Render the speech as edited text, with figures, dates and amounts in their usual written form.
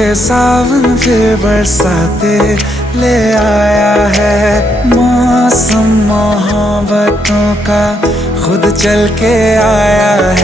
सावन फिर बरसाते ले आया है। मौसम मोहब्बतों का खुद चल के आया है।